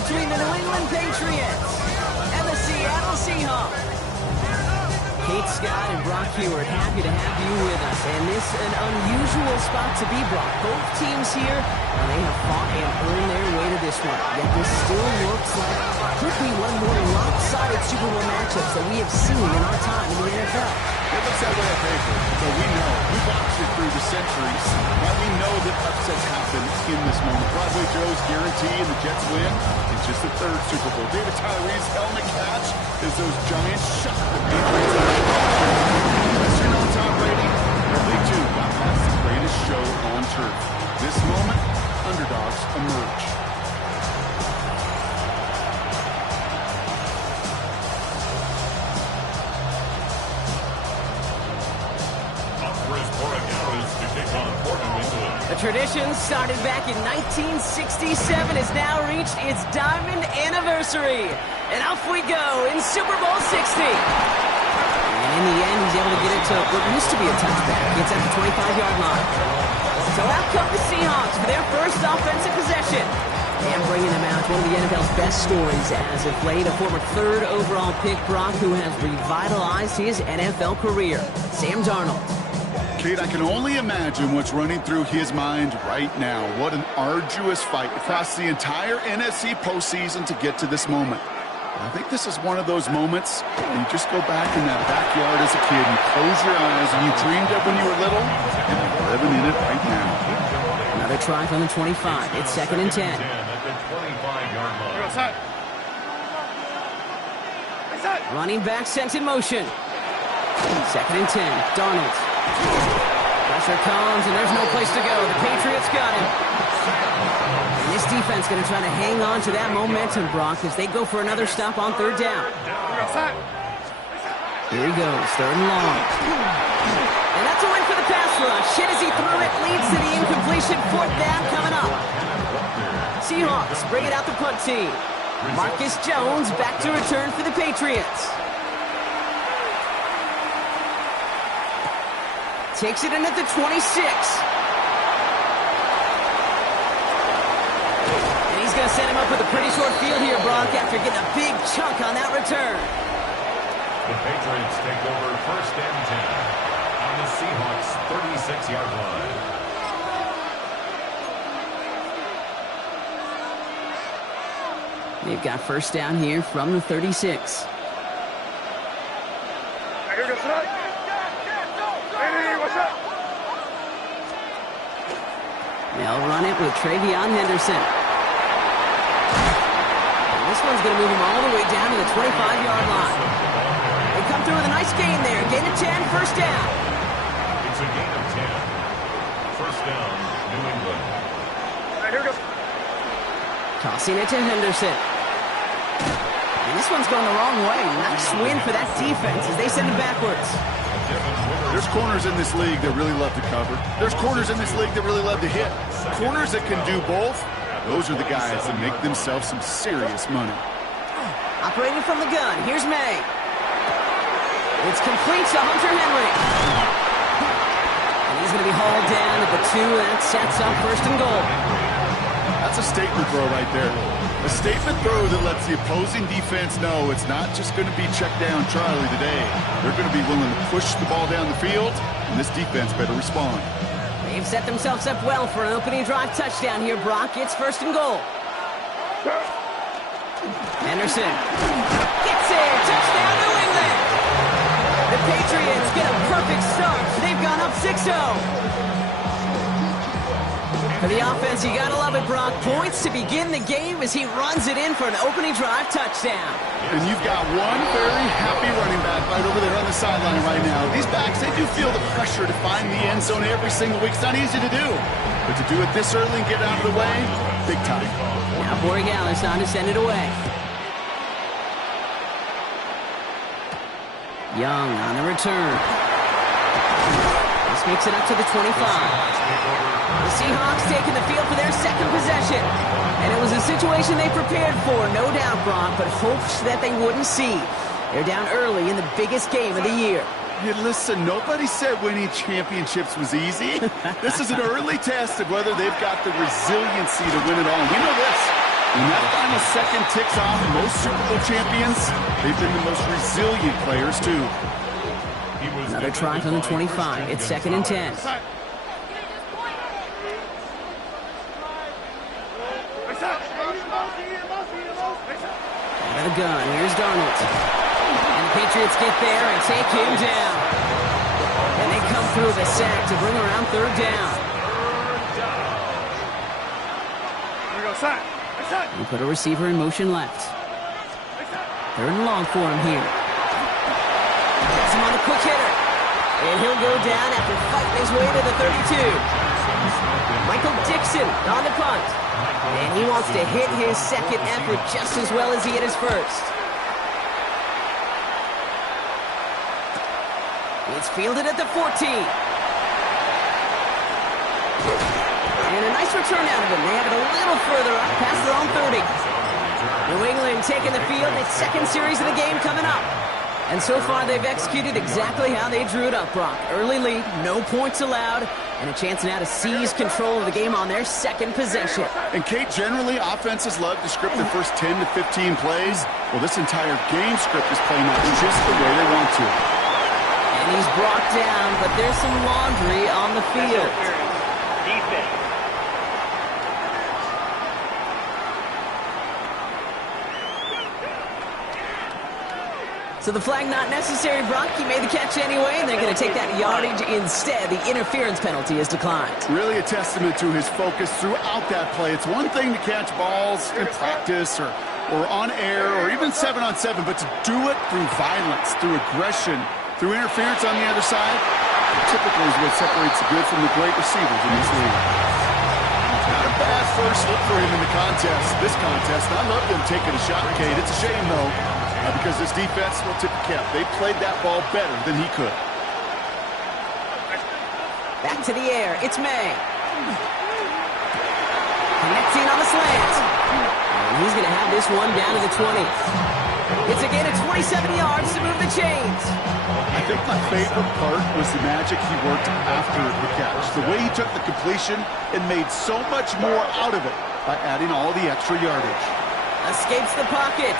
between the New England Patriots and the Seattle Seahawks. Kate Scott and Brock Huard, happy to have you with us. And this an unusual spot to be, Brock. Both teams here, they have fought and earned their way to this one. Yet this still looks like could be one of the more lopsided Super Bowl matchups that we have seen in our time in the NFL. It looks that way on paper, but we know. We've watched it through the centuries. Now we know that upsets happen in this moment. Broadway Joe's guarantee and the Jets win. It's just the third Super Bowl. David Tyree's helmet catch as those Giants shut the Patriots. Unless you know Tom Brady, they too got past the greatest show on turf. This moment, underdogs emerge. The tradition started back in 1967 has now reached its diamond anniversary. And off we go in Super Bowl 60. And in the end, he's able to get it to what used to be a touchback. Gets at the 25-yard line. So out come the Seahawks for their first offensive possession. And bringing them out, one of the NFL's best stories as of late, a former third overall pick, Brock, who has revitalized his NFL career, Sam Darnold. Kate, I can only imagine what's running through his mind right now. What an arduous fight across the entire NFC postseason to get to this moment. I think this is one of those moments where you just go back in that backyard as a kid and close your eyes and you dreamed of when you were little, and you're living in it right now. Another try from the 25. It's 2nd and 10. Running back sent in motion. 2nd and 10. Darnold. Pressure comes, and there's no place to go. The Patriots got him. And this defense going to try to hang on to that momentum, Brock, as they go for another stop on 3rd down. Here he goes, 3rd and long. And that's a win for the pass rush. Hit as he threw it, leads to the incompletion. 4th down coming up. Seahawks bring it out the punt team. Marcus Jones back to return for the Patriots. Takes it in at the 26. And he's going to set him up with a pretty short field here, Brock, after getting a big chunk on that return. The Patriots take over 1st and 10 on the Seahawks' 36-yard line. They've got 1st down here from the 36. They'll run it with Travion Henderson. And this one's going to move him all the way down to the 25-yard line. They come through with a nice gain there. Gain of 10, 1st down. It's a gain of 10. 1st down, New England. Tossing it to Henderson. And this one's going the wrong way. Nice win for that defense as they send it backwards. There's corners in this league that really love to cover. There's corners in this league that really love to hit. Corners that can do both, those are the guys that make themselves some serious money. Operating from the gun, here's May. It's complete to Hunter Henry. And he's going to be hauled down at the 2, and that sets up 1st and goal. That's a statement throw right there. A statement throw that lets the opposing defense know it's not just going to be check down Charlie today. They're going to be willing to push the ball down the field, and this defense better respond. They've set themselves up well for an opening drive touchdown here, Brock. It's 1st and goal. Henderson gets it. Touchdown, New England. The Patriots get a perfect start. They've gone up 6-0. For the offense, you gotta love it, Brock. Points to begin the game as he runs it in for an opening drive touchdown. And you've got one very happy running back right over there on the sideline right now. These backs, they do feel the pressure to find the end zone every single week. It's not easy to do. But to do it this early and get out of the way, big time. Now Borregales on to send it away. Young on the return. This makes it up to the 25. The Seahawks taking the field for their 2nd possession. And it was a situation they prepared for, no doubt, Brock, but hoped that they wouldn't see. They're down early in the biggest game of the year. Hey, listen, nobody said winning championships was easy. This is an early test of whether they've got the resiliency to win it all. We know this. When that final second ticks off, most Super Bowl champions, they've been the most resilient players, too. Another try from the 25. It's 2nd and 10. Out of the gun. Here's Darnold. And the Patriots get there and take him down. And they come through the sack to bring around 3rd down. And put a receiver in motion left. 3rd and long for him here. Gets him on the quick hitter. And he'll go down after fighting his way to the 32. Michael Dixon on the punt. And he wants to hit his second effort just as well as he hit his first. It's fielded at the 14. And a nice return out of him. They have it a little further up past their own 30. New England taking the field. Its 2nd series of the game coming up. And so far, they've executed exactly how they drew it up, Brock. Early lead, no points allowed, and a chance now to seize control of the game on their 2nd possession. And, Kate, generally, offenses love to script their first 10 to 15 plays. Well, this entire game script is playing out just the way they want to. And he's brought down, but there's some laundry on the field. Defense. So the flag not necessary, Brock. He made the catch anyway, and they're going to take that yardage instead. The interference penalty is declined. Really a testament to his focus throughout that play. It's one thing to catch balls in practice or on air or even 7-on-7, but to do it through violence, through aggression, through interference on the other side, typically is what separates the good from the great receivers in this league. Not a bad first look for him in the contest, this contest. I love them taking a shot, Kate. It's a shame, though. Because this defense will tip the cap. They played that ball better than he could. Back to the air. It's May. Connecting on the slant. And he's going to have this one down to the 20. It's again at 27 yards to move the chains. I think my favorite part was the magic he worked after the catch. The way he took the completion and made so much more out of it by adding all the extra yardage. Escapes the pocket.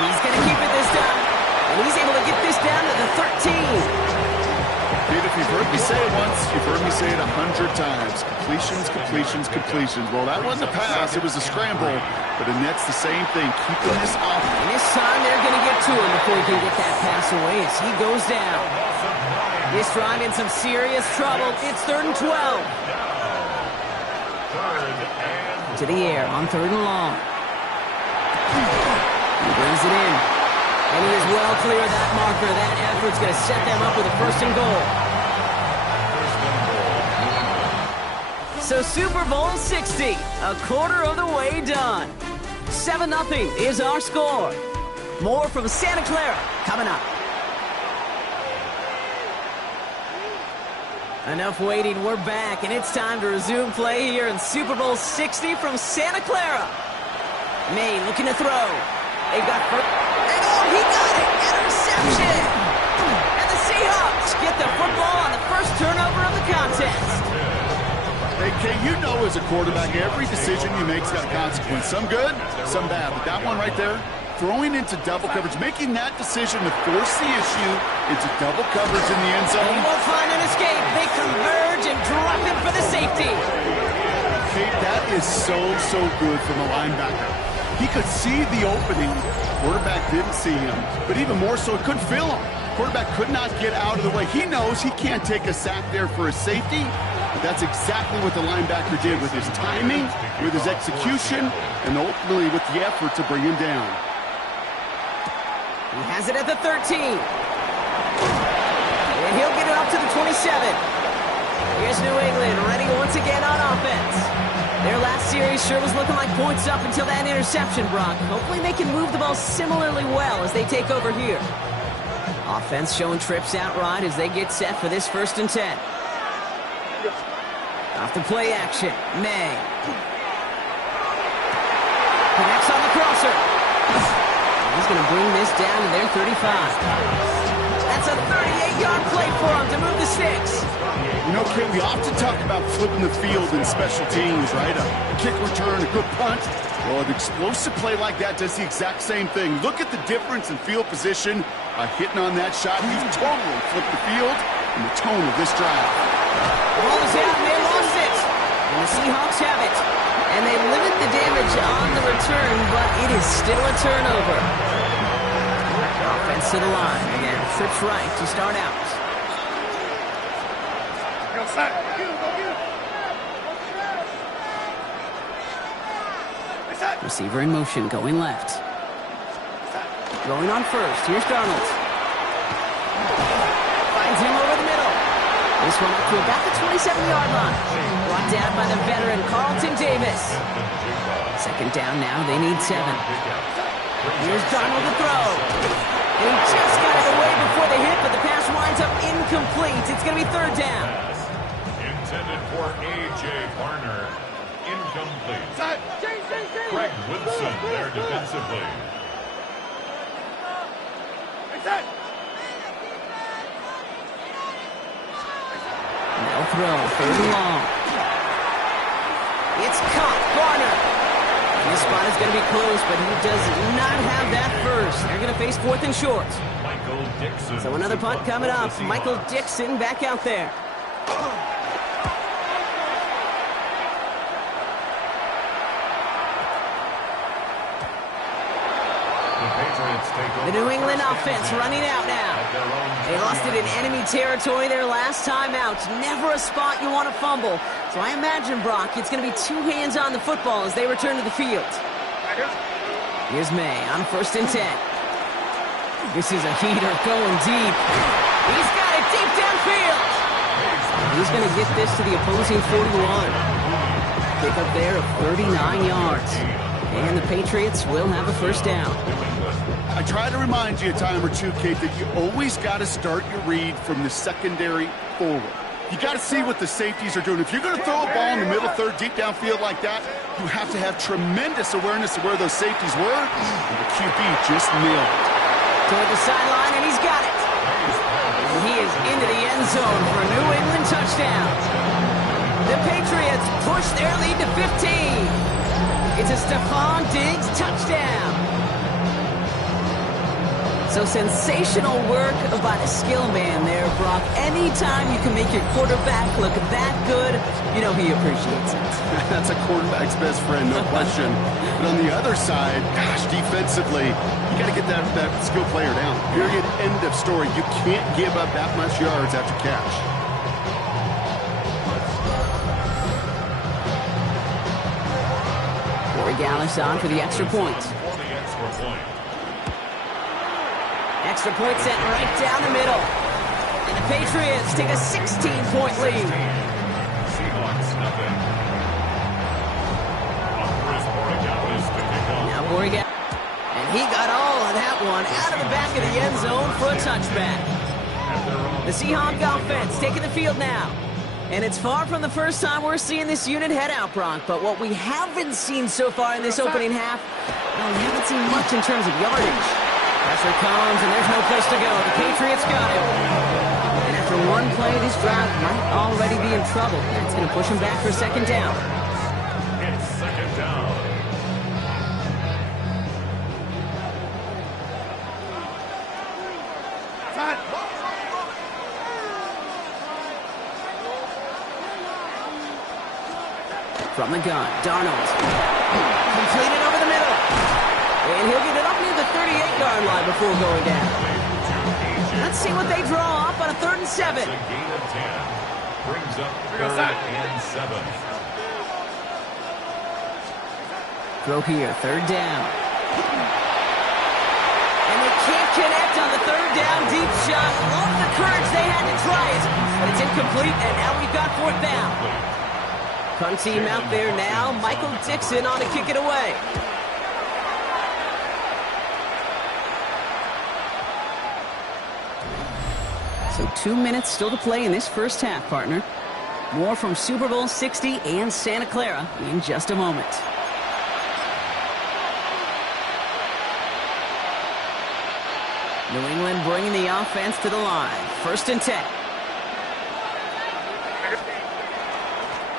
He's going to keep it this time. And he's able to get this down to the 13. Dude, if you've heard me say it once, you've heard me say it 100 times. Completions, completions, completions. Well, that wasn't a pass. It was a scramble. But the Nets, the same thing. Keeping this out. And this time, they're going to get to him before he can get that pass away as he goes down. This drive in some serious trouble. It's 3rd and 12. To the air on 3rd and long. He brings it in. And he is well clear of that marker. That effort's going to set them up with a 1st and goal. So Super Bowl 60, a quarter of the way done. 7-0 is our score. More from Santa Clara coming up. Enough waiting, we're back, and it's time to resume play here in Super Bowl 60 from Santa Clara. May looking to throw. They've got first. And oh, he got it! Interception! And the Seahawks get the football on the first turnover of the contest. Hey, Kay, you know as a quarterback, every decision you make's got a consequence. Some good, some bad. But that one right there, throwing into double coverage, making that decision to force the issue into double coverage in the end zone. He won't find an escape. They converge and drop him for the safety. Kate, that is so good from a linebacker. He could see the opening. Quarterback didn't see him. But even more so, he couldn't feel him. Quarterback could not get out of the way. He knows he can't take a sack there for a safety. But that's exactly what the linebacker did with his timing, with his execution, and ultimately with the effort to bring him down. He has it at the 13. And he'll get it up to the 27. Here's New England ready once again on offense. Their last series sure was looking like points up until that interception, Brock. Hopefully they can move the ball similarly well as they take over here. Offense showing trips out right as they get set for this 1st and 10. Off the play action, May. Connects on the crosser. He's going to bring this down to their 35. That That's a 38-yard play for him to move the sticks. You know, Kate, we often talk about flipping the field in special teams, right? A kick return, a good punt. Well, an explosive play like that does the exact same thing. Look at the difference in field position by hitting on that shot. He's totally flipped the field and the tone of this drive. Ball is out, and they lost it. And the Seahawks have it. And they limit the damage on the return, but it is still a turnover. Offense to the line. Again, trips right to start out. Receiver in motion, going left. Going on first. Here's Darnold. Finds him over the middle. This one up to about the 27-yard line. Brought down by the veteran Carlton Davis. Second down now. They need 7. Here's Darnold to throw. And he just got it away before the hit, but the pass winds up incomplete. It's going to be third down. Intended for A.J. Barner. Incomplete. Greg Wilson there defensively. No throw, third and long. It's caught, Barner. And this spot is going to be close, but he does not have that first. They're going to face 4th and short. Michael Dixon. So another punt coming up. Michael Dixon back out there. The New England offense running out now. They lost it in enemy territory their last time out. Never a spot you want to fumble. So I imagine, Brock, it's going to be 2 hands on the football as they return to the field. Here's May on 1st and 10. This is a heater going deep. He's got it deep downfield. He's going to get this to the opposing 41. Pick up there of 39 yards. And the Patriots will have a first down. I try to remind you a time or two, Kate, that you always got to start your read from the secondary forward. You got to see what the safeties are doing. If you're going to throw a ball in the middle third, deep downfield like that, you have to have tremendous awareness of where those safeties were, and the QB just nailed it. Toward the sideline, and he's got it. And he is into the end zone for a New England touchdown. The Patriots push their lead to 15. It's a Stephon Diggs touchdown. So sensational work by the skill man there, Brock. Anytime you can make your quarterback look that good, you know he appreciates it. That's a quarterback's best friend, no question. But on the other side, gosh, defensively, you got to get that skill player down. Period, end of story. You can't give up that much yards after catch. Corey Gallis on for the extra point. Extra point sent right down the middle. And the Patriots take a 16-point lead. Seahawks nothing. Now Borregales. And he got all of that one out of the back of the end zone for a touchback. The Seahawk offense taking the field now. And it's far from the first time we're seeing this unit head out, Brock. But what we haven't seen so far in this opening half, well, we haven't seen much in terms of yardage. Pressure comes, and there's no place to go. The Patriots got him. And after one play, this drive might already be in trouble. That's going to push him back for second down. It's second down. From the gun, Darnold. Completed over the middle. And he'll get it up near the 38-yard line before going down. Let's see what they draw up on a 3rd and 7. It's a gain of 10. Brings up 3rd and 7. Throw here, 3rd down. And they can't connect on the 3rd down deep shot. Love the courage they had to try it. But it's incomplete, and now we've got 4th down. Punt team out there now. Michael Dixon on to kick it away. So 2 minutes still to play in this first half, partner. More from Super Bowl 60 and Santa Clara in just a moment. New England brings bringing the offense to the line. 1st and 10.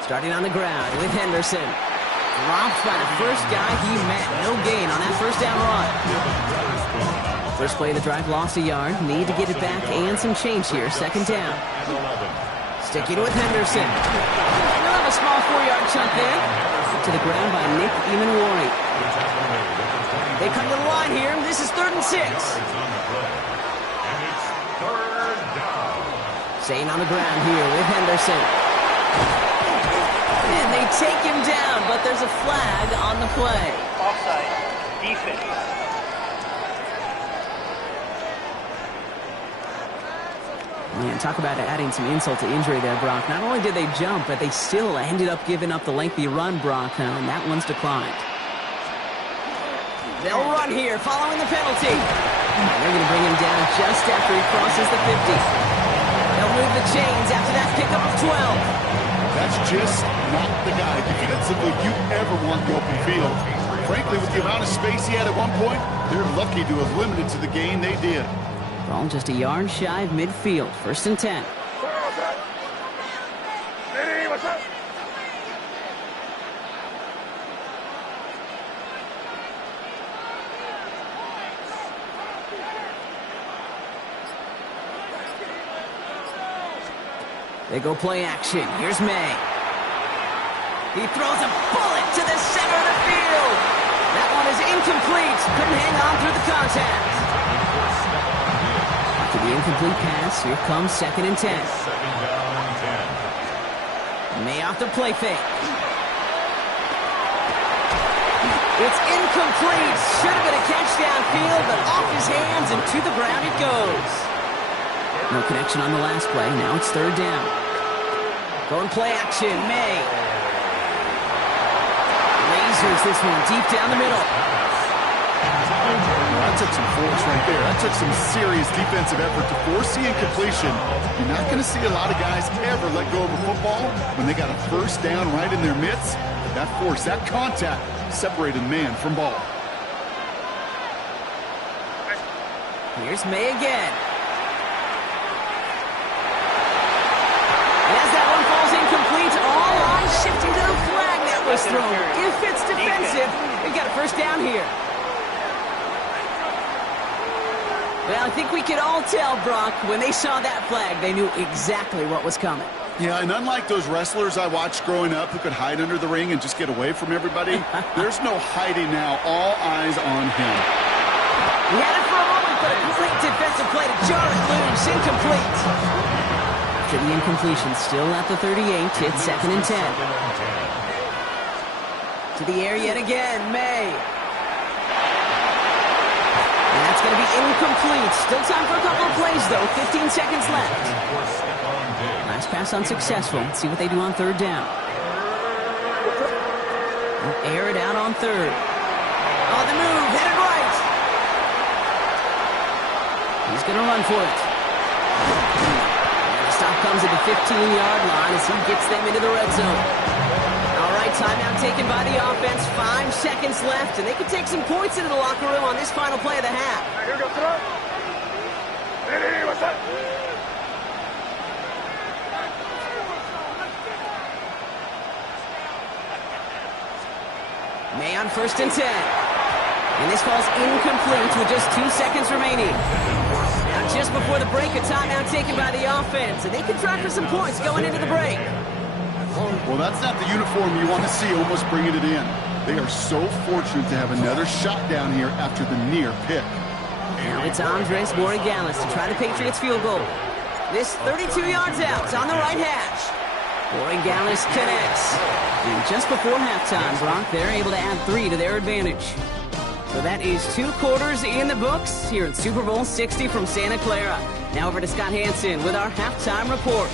Starting on the ground with Henderson. Dropped by the first guy he met. No gain on that 1st down run. First play of the drive, lost a yard. Need to get it back and some change here. 2nd down. Sticking with Henderson. He'll have a small 4-yard chunk there. To the ground by Nick Emanwari. They come to the line here. This is 3rd and 6. Staying on the ground here with Henderson. And they take him down, but there's a flag on the play. Offside. Defense. Man, talk about adding some insult to injury there, Brock. Not only did they jump, but they still ended up giving up the lengthy run, Brock, and that one's declined. They'll run here following the penalty. They're going to bring him down just after he crosses the 50. They'll move the chains after that pickup of 12. That's just not the guy defensively you ever want the open field. Frankly, with the amount of space he had at one point, they're lucky to have limited to the gain they did. Ball just a yard shy of midfield. 1st and 10. They go play action. Here's May. He throws a bullet to the center of the field. That one is incomplete. Couldn't hang on through the contact. After the incomplete pass, here comes 2nd and 10. May off the play fake. It's incomplete. Should have been a catch downfield, but off his hands and to the ground it goes. No connection on the last play. Now it's 3rd down. Going play action. May. Lasers this one deep down the middle. That took some force right there. That took some serious defensive effort to force the incompletion. You're not going to see a lot of guys ever let go of a football when they got a 1st down right in their midst. That force, that contact, separated man from ball. Here's May again. As that one falls incomplete, all eyes shifting to the flag that was thrown. If it's defensive, we got a 1st down here. Well, I think we could all tell, Brock, when they saw that flag, they knew exactly what was coming. Yeah, and unlike those wrestlers I watched growing up who could hide under the ring and just get away from everybody, there's no hiding now. All eyes on him. He had it for a moment, but a great defensive play to jar it loose. Incomplete. After the incompletion, still at the 38, it's 2nd and 10. To the air yet again, May. And that's going to be incomplete. Still time for a couple of plays, though. 15 seconds left. Last pass unsuccessful. Let's see what they do on 3rd down. They'll air it out on 3rd. On the move, headed right. He's going to run for it. And the stop comes at the 15-yard line as he gets them into the red zone. All right, timeout taken by the offense. 5 seconds left, and they can take some points into the locker room on this final play of the half. Here we go, throw. Hey, what's up? May on 1st and 10. And this falls incomplete with just 2 seconds remaining. Now just before the break, a timeout taken by the offense, and they can try for some points going into the break. Well, that's not the uniform you want to see almost bringing it in. They are so fortunate to have another shot down here after the near pick. Now it's Andres Borregales to try the Patriots field goal. This 32 yards out. It's on the right hash. Borregales connects. And just before halftime, Brock, they're able to add 3 to their advantage. So that is 2 quarters in the books here in Super Bowl 60 from Santa Clara. Now over to Scott Hanson with our halftime report.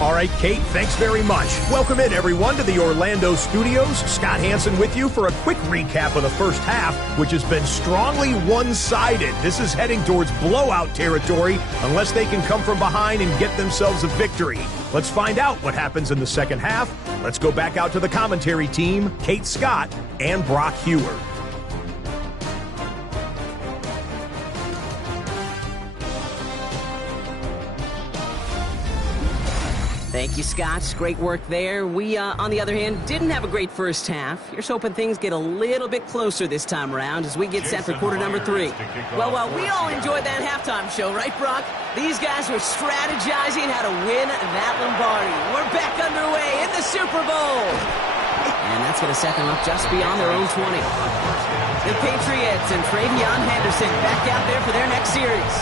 All right, Kate, thanks very much. Welcome in, everyone, to the Orlando studios. Scott Hanson with you for a quick recap of the first half, which has been strongly one-sided. This is heading towards blowout territory unless they can come from behind and get themselves a victory. Let's find out what happens in the second half. Let's go back out to the commentary team, Kate Scott and Brock Huard. you, Scott. Great work there. We, on the other hand, didn't have a great first half. Here's hoping things get a little bit closer this time around as we get set for quarter number 3. Well, we all enjoyed that halftime show, right, Brock? These guys were strategizing how to win that Lombardi. We're back underway in the Super Bowl. And that's going to set them up just beyond their own 20. The Patriots and Travion Henderson back out there for their next series.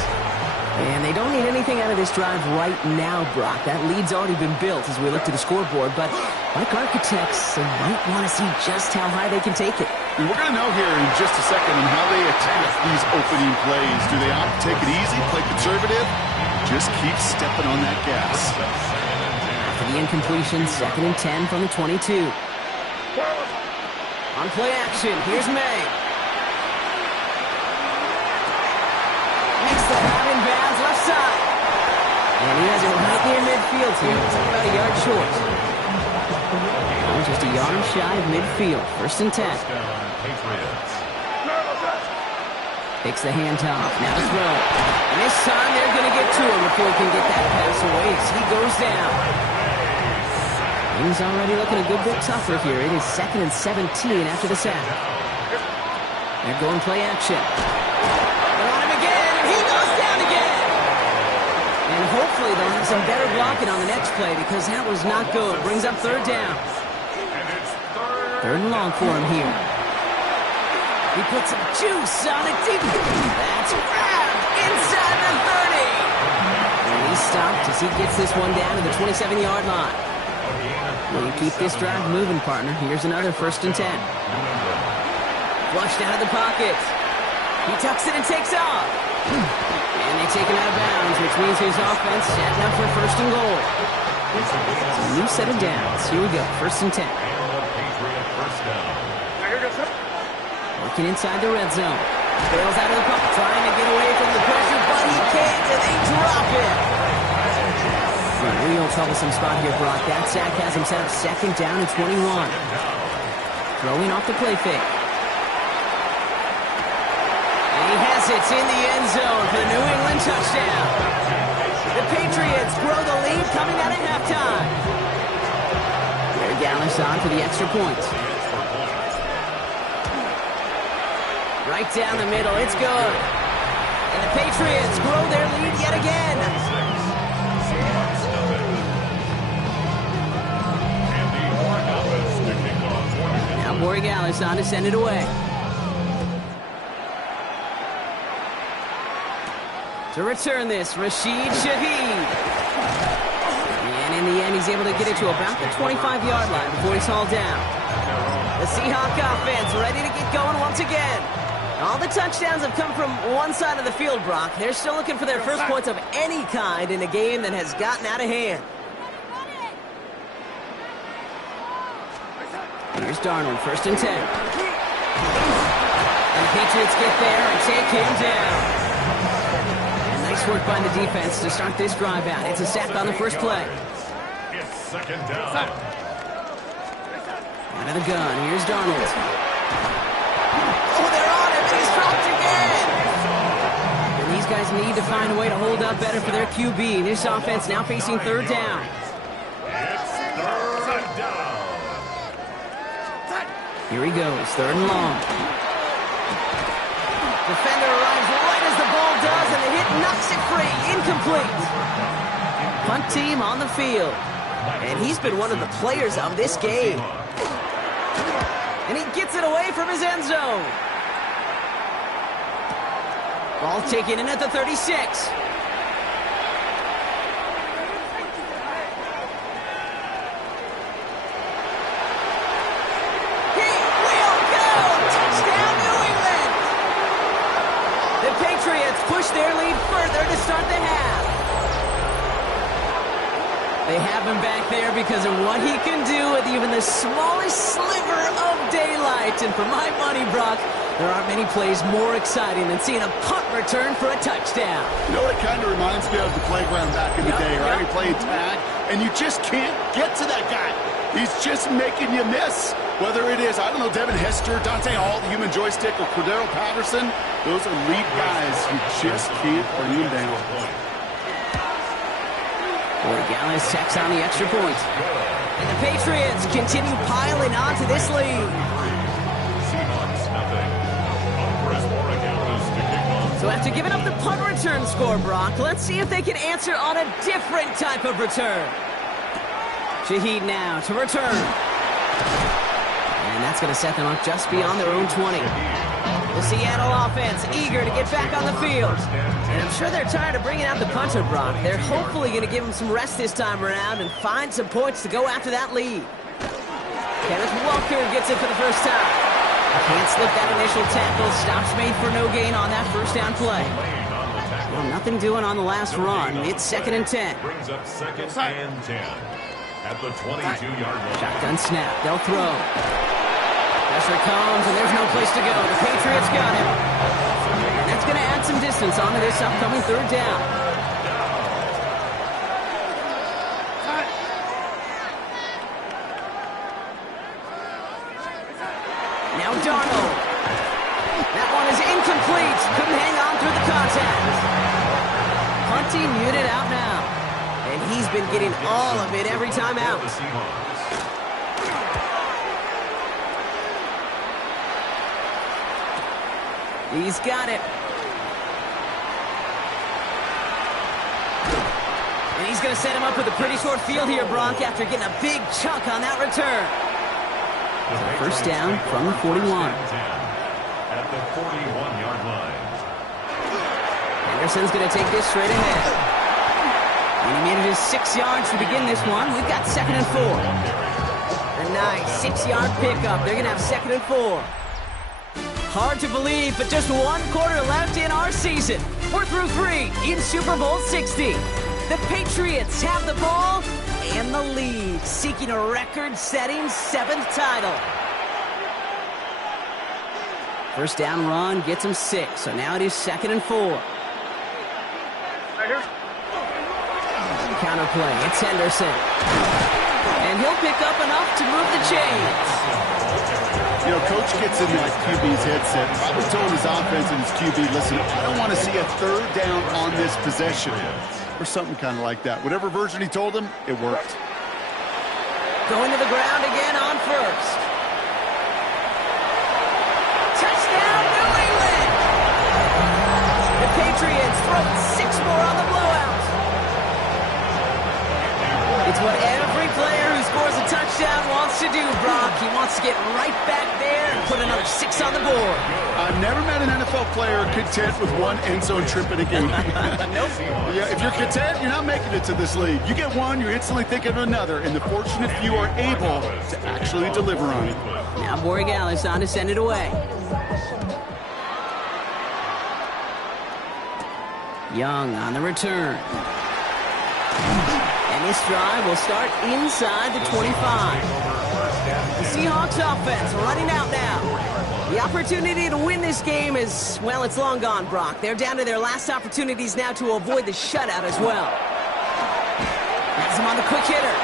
And they don't need anything out of this drive right now, Brock. That lead's already been built as we look to the scoreboard. But like architects, they might want to see just how high they can take it. We're going to know here in just a second on how they attack these opening plays. Do they opt to take it easy, play conservative? Just keep stepping on that gas. For the incompletion, 2nd and 10 from the 22. On play action, here's May. Makes the grab in bounds left side. And he has it right near midfield here. It's about a yard short. Just a yard shy of midfield. 1st and 10. Takes the handoff. Now to throw. And this time they're going to get to him before he can get that pass away as he goes down. Things already looking a good bit tougher here. It is 2nd and 17 after the sack. They're going play action. They're on him again, and he goes down again. And hopefully they'll have some better blocking on the next play because that was not good. Brings up 3rd down. 3rd and long for him here. He puts some juice on it deep. That's grabbed inside the 30. And he's stopped as he gets this one down to the 27-yard line. Will you keep this drive moving, partner? Here's another 1st and 10. Flushed out of the pocket. He tucks it and takes off. And they take him out of bounds, which means his offense setting up for 1st and goal. It's a new set of downs. Here we go, 1st and 10. Working inside the red zone. Bails out of the pocket, trying to get away from the pressure, but he can't, and they drop it. Real troublesome spot here, Brock. That sack has him set up 2nd down and 21. Throwing off the play fake. And he has it in the end zone for the New England touchdown. The Patriots grow the lead coming out at halftime. They're Gallis on for the extra point. Right down the middle, it's good. And the Patriots grow their lead yet again. Borregales on to send it away. To return this, Rashid Shaheed. And in the end, he's able to get it to about the 25-yard line before he's hauled down. The Seahawk offense ready to get going once again. All the touchdowns have come from one side of the field, Brock. They're still looking for their first points of any kind in a game that has gotten out of hand. Here's Darnold, 1st and 10. And the Patriots get there and take him down. And nice work by the defense to start this drive out. It's a sack on the first play. It's 2nd down. Out of the gun, here's Darnold. Oh, they're on him, and he's dropped again. And these guys need to find a way to hold up better for their QB. This offense now facing 3rd down. Here he goes, 3rd and long. Defender arrives right as the ball does, and the hit knocks it free. Incomplete. Punt team on the field. And he's been one of the players of this game. And he gets it away from his end zone. Ball taken in at the 36. Push their lead further to start the half. They have him back there because of what he can do with even the smallest sliver of daylight. And for my money, Brock, there aren't many plays more exciting than seeing a punt return for a touchdown. You know, it kind of reminds me of the playground back in the day, right? You play tag, and you just can't get to that guy. He's just making you miss. Whether it is, I don't know, Devin Hester, Dante Hall, the human joystick, or Cordero Patterson, those elite guys, you just can't bring them down. Gallis checks on the extra point. And the Patriots continue piling onto this lead. Seahawks nothing. To kick off. So after giving up the punt return score, Brock, let's see if they can answer on a different type of return. Shaheed now to return. And that's going to set them up just beyond their own 20. The Seattle offense eager to get back on the field. And I'm sure they're tired of bringing out the punter, Brock. They're hopefully going to give him some rest this time around and find some points to go after that lead. Kenneth Walker gets it for the first time. Can't slip that initial tackle. Stops made for no gain on that first down play. Well, nothing doing on the last run. It's 2nd and 10. Brings up 2nd and 10 at the 22-yard line. Shotgun snap. They'll throw. Pressure comes, and there's no place to go. The Patriots got him. And that's going to add some distance onto this upcoming 3rd down. Now Darnold. That one is incomplete. Couldn't hang on through the contact. Punting muted out now. And he's been getting all of it every time out. The Seahawks. He's got it. And he's going to set him up with a pretty short field here, Brock, after getting a big chunk on that return. First down from the 41. At the 41-yard line. Anderson's going to take this straight ahead. And he manages 6 yards to begin this one. We've got 2nd and 4. A nice 6-yard pickup. They're going to have 2nd and 4. Hard to believe, but just 1 quarter left in our season. We're through 3 in Super Bowl 60. The Patriots have the ball and the lead, seeking a record-setting 7th title. First down run gets him 6, so now it is 2nd and 4. Counter play, it's Henderson. And he'll pick up enough to move the chains. You know, Coach gets in that QB's headset, probably told his offense and his QB, listen, I don't want to see a 3rd down on this possession. Or something kind of like that. Whatever version he told him, it worked. Going to the ground again on first. Touchdown, New England! The Patriots throwing 6 more on the blowout. It's what every player who scores a touchdown wants to do, Brock. He wants to get right back there and put another 6 on the board. I've never met an NFL player content with 1 end zone trip in a game. Nope. Yeah, if you're content, you're not making it to this league. You get 1, you're instantly thinking of another, and the fortunate few are able to actually deliver on it. Now Borregales on to send it away. Young on the return. And this drive will start inside the 25. The Seahawks offense running out now. The opportunity to win this game is, well, it's long gone, Brock. They're down to their last opportunities now to avoid the shutout as well. Has him on the quick hitter.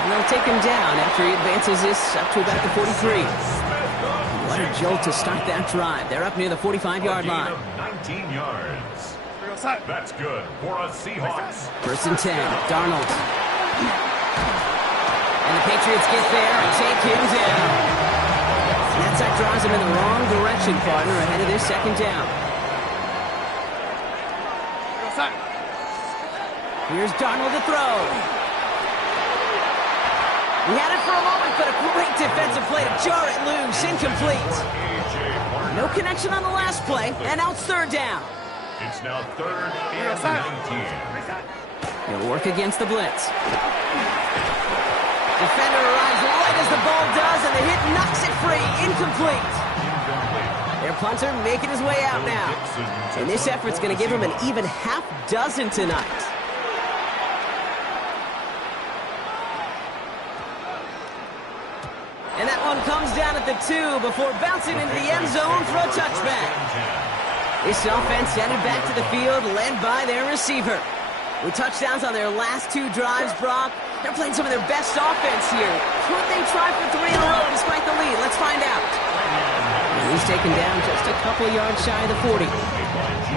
And they'll take him down after he advances this up to about the 43. What a jolt to start that drive. They're up near the 45-yard line. 19 yards. That's good for a Seahawks. 1st and 10, Darnold. And the Patriots get there and take him down. And that sack drives him in the wrong direction, partner, ahead of this 2nd down. Here's Darnold to throw. He had it for a moment, but a great defensive play to jar it loose. Incomplete. No connection on the last play, and now it's 3rd down. It's now 3rd and 19. He'll work against the blitz. Defender arrives right as the ball does, and the hit knocks it free. Incomplete. Their punter making his way out now. And this effort's going to give him an even half dozen tonight. And that one comes down at the 2 before bouncing into the end zone for a touchback. This offense headed back to the field, led by their receiver. With touchdowns on their last 2 drives, Brock, they're playing some of their best offense here. Could they try for 3 in a row despite the lead? Let's find out. And he's taken down just a couple yards shy of the 40.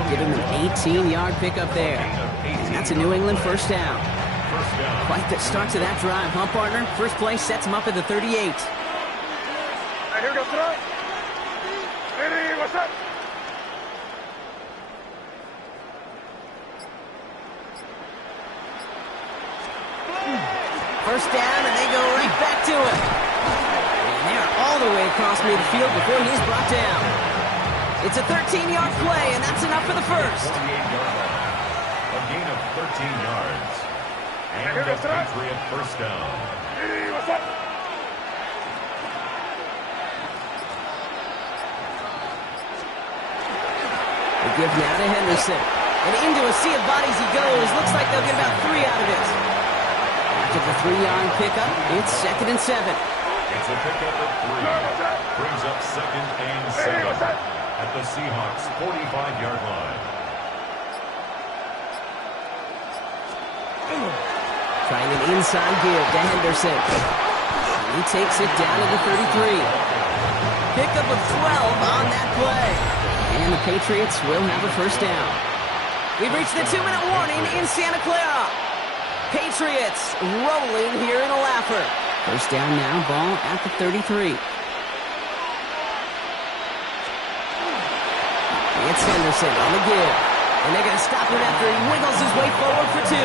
Give him an 18-yard pickup there. And That's a New England first down. First down. Quite the start to that drive, huh, partner? First play sets him up at the 38. And here goes tonight. Ready, what's up? First down, and they go right back to it. And they're all the way across midfield before he's brought down. It's a 13-yard play, and that's enough for the first. 48-yard line. A gain of 13 yards. And a Patriot first down. Ready, what's up? They give now to Henderson. And into a sea of bodies he goes. Looks like they'll get about 3 out of it. After the 3-yard pickup, it's 2nd and 7. It's a pickup of 3. Brings up 2nd and 7 at the Seahawks' 45-yard line. Trying an inside give to Henderson. He takes it down to the 33. Pickup of 12 on that play. And the Patriots will have a first down. We've reached the 2-minute warning in Santa Clara. Patriots rolling here in a laugher. First down now, ball at the 33. It's Henderson on the give. And they're going to stop him after he wiggles his way forward for 2.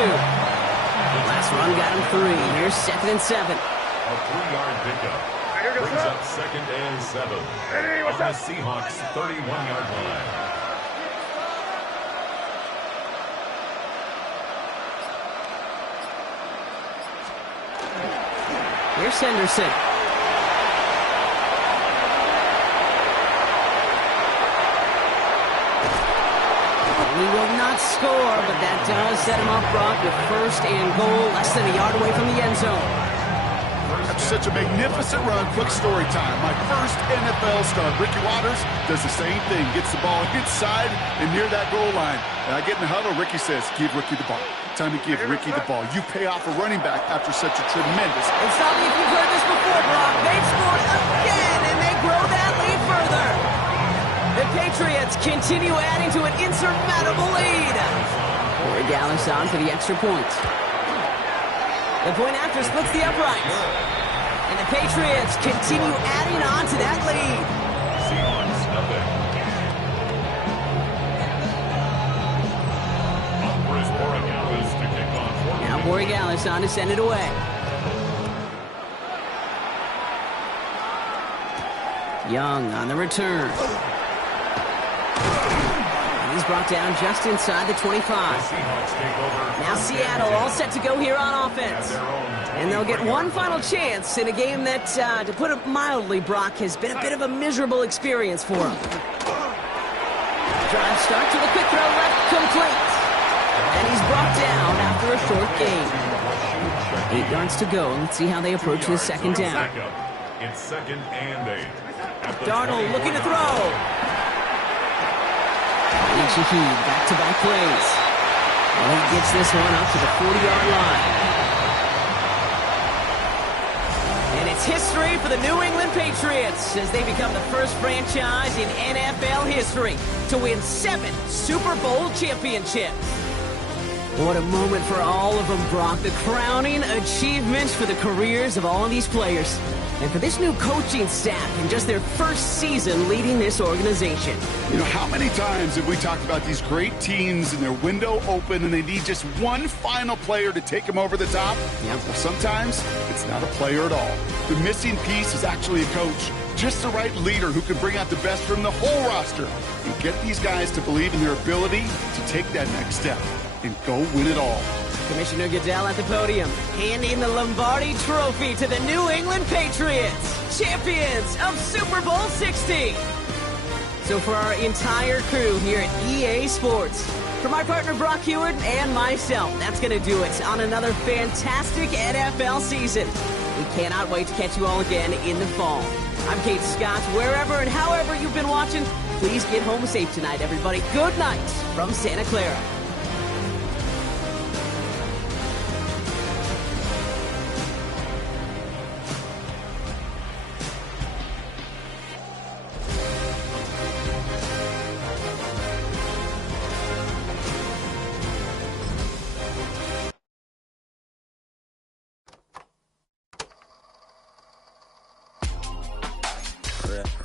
Last run got him 3. Here's 2nd and 7. A 3-yard pickup. Brings up 2nd and 7 Ready, on what's the up? Seahawks' 31-yard line. Here's Henderson. He will not score, but that does set him up, Brock, with first and goal, less than a yard away from the end zone. After such a magnificent run, quick story time. My first NFL start. Ricky Watters does the same thing. Gets the ball inside and near that goal line. And I get in the huddle. Ricky says, give Ricky the ball. Time to give Ricky the ball. You pay off a running back after such a tremendous... And stop me if you've heard this before, Brock. They've scored again, and they grow that lead further. The Patriots continue adding to an insurmountable lead. Corey Gallis on for the extra point. The point after splits the uprights. And the Patriots continue adding on to that lead. Seahawks, nothing. Up for his Borregales to kick off. Now Borregales on to send it away. Young on the return. And he's brought down just inside the 25. Seahawks take over. Now Seattle all set to go here on offense. And they'll get one final chance in a game that, to put it mildly, Brock, has been a bit of a miserable experience for them. Drive start to the quick throw left, complete. And he's brought down after a short gain. 8 yards to go. Let's see how they approach this second down. It's 2nd and 8. Darnold looking to throw. And Shaheed back-to-back plays. And he gets this one up to the 40-yard line. And it's history for the New England Patriots as they become the first franchise in NFL history to win 7 Super Bowl championships. What a moment for all of them, Brock. The crowning achievements for the careers of all of these players. And for this new coaching staff in just their first season leading this organization. You know, how many times have we talked about these great teams and their window open and they need just one final player to take them over the top? Yep. Well, sometimes it's not a player at all. The missing piece is actually a coach. Just the right leader who can bring out the best from the whole roster and get these guys to believe in their ability to take that next step and go win it all. Commissioner Goodell at the podium, handing the Lombardi Trophy to the New England Patriots, champions of Super Bowl 60. So for our entire crew here at EA Sports, for my partner Brock Heward and myself, that's going to do it on another fantastic NFL season. We cannot wait to catch you all again in the fall. I'm Kate Scott. Wherever and however you've been watching, please get home safe tonight, everybody. Good night from Santa Clara.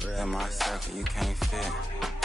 real. In my circle, you can't fit.